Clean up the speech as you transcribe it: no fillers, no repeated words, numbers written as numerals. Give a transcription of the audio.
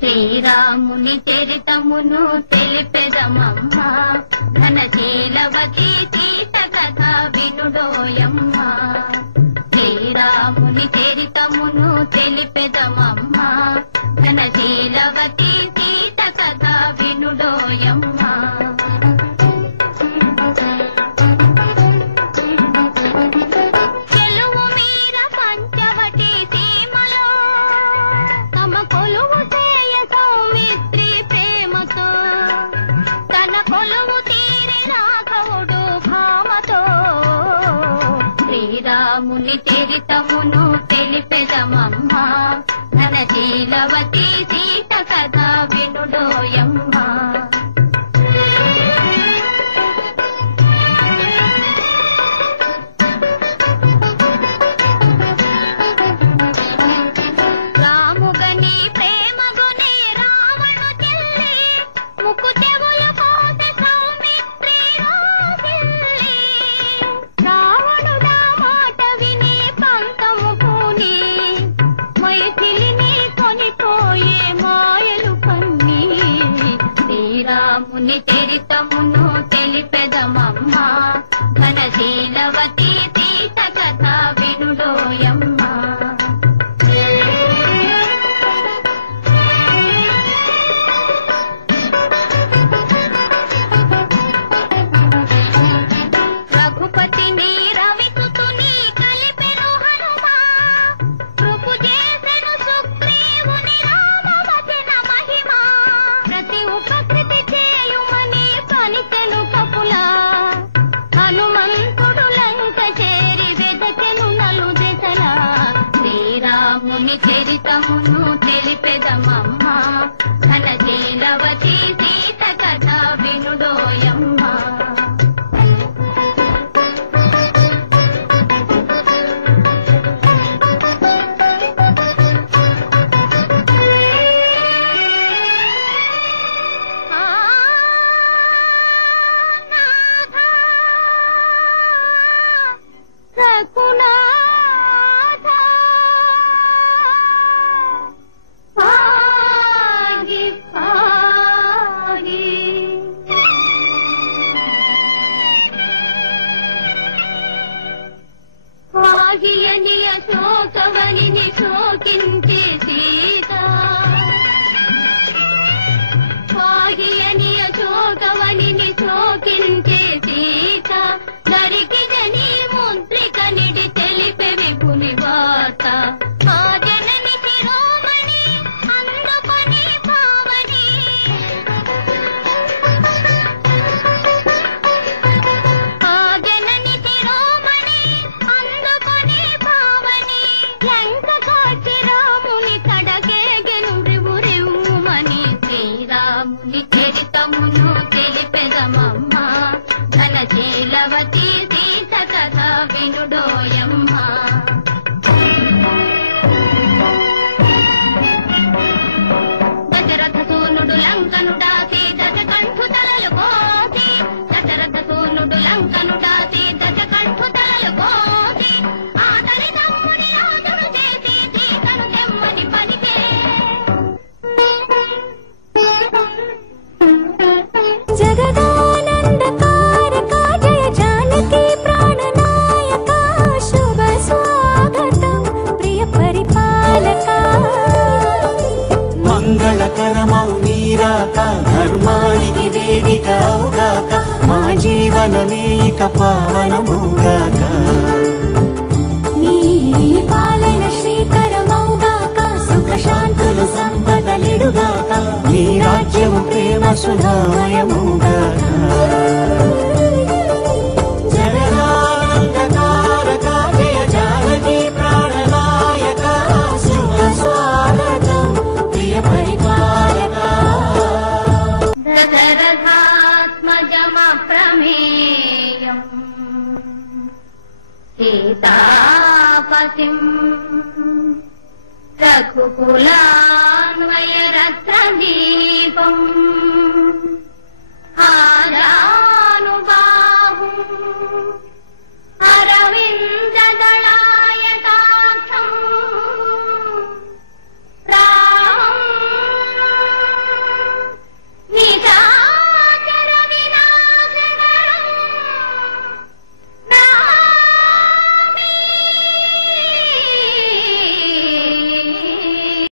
శ్రీరాముని చరితమును తెలిపెదమమ్మా ఘనశీలవతి సీత కథ వినుడోయమ్మా. శ్రీరాముని చరితమును తెలిపెదమమ్మా ఘనశీలవతి సీత కథ వినుడోయమ్మా. కొలువు మీర పంచవటి సీమలో తమ కొలువు చేయ సౌమిత్రి ప్రేమతో తన కొలువు తీరి రాఘవుడు భామతో శ్రీరాముని చరితమును తెలిపెదమమ్మా ఘనశీలవతి సీత కథ వినుడోయమ్మా. రాముగని ప్రేమగుని రావణు చెల్లి ముక్కు చెవుల కోత సౌమిత్రి రాగిల్లి. రావణుడా మాట విని పంతము పూని మైథిలిని కొనిపోయే మాయలు కన్ని. శ్రీరాముని చరితమును తెలిపెదమమ్మా ఘనశీలవతి సీత కథ వినుడోయమ్మా. రఘుపతిని రవిసుతుని కలిపెను హనుమా కృపు చేసెను సుగ్రీవుని రామవచన మహిమా. ప్రతి ఉపకృతి చేయుమని పలికెను కపులా హనుమంతుడు లంక చేరి వెదకెను నలు దశలా. శ్రీరాముని చరితమును తెలిపెదమమ్మా ఘనశీలవతి సీత కథ వినుడోయమ్మా. రఘునాథ పాగి పాగి పాగియని అశోకవనిని శోకించి సీత. పాగియని అశోకవనిని శోకించి సీత. దరికిదని ముద్రిక నిడి తెలిపే విపుని వాత. ఆ జనని శిరోమణి అందుకొని భావని. ఆ జనని శిరోమణి అందుకొని భావని. లంక కాచి రాముని కడగేగెను రివు రివ్వుమని. శ్రీరాముని చరితమును తెలిపెదమమ్మా ఘనశీలవతి సీత కథ వినుడోయమ్మా. దశరథ సూనుడు లంకను దాసి దశకంఠు తలలు కోసి. దశరథ సూనుడు లంకను దాసి దశకంఠు తలలు కోసి. ఆతని తమ్ముని రాజును చేసి సీతను తెమ్మని పలికే. జగదానందకారక జయ జానకి ప్రాణనాయక శుభ స్వాగతం ప్రియ పరిపాలక. మంగళకరమౌ నీరాక ధర్మానికి వేదిక అవుగాక మా జీవనమే ఇక పావనమౌగాక. నీ పాలన శ్రీకరమౌగాక సుఖ శాంతులు సంపదలిడుగాక. నీ రాజ్యము ప్రేమ సుధామయమౌగాక. జగదానందకారక జయ జానకి ప్రాణనాయక శుభ స్వాగతం ప్రియ పరిపాలక. దశరథాత్మజమప్రమేయం సీతాపతిం రఘుకులాన్వయరత్నదీపం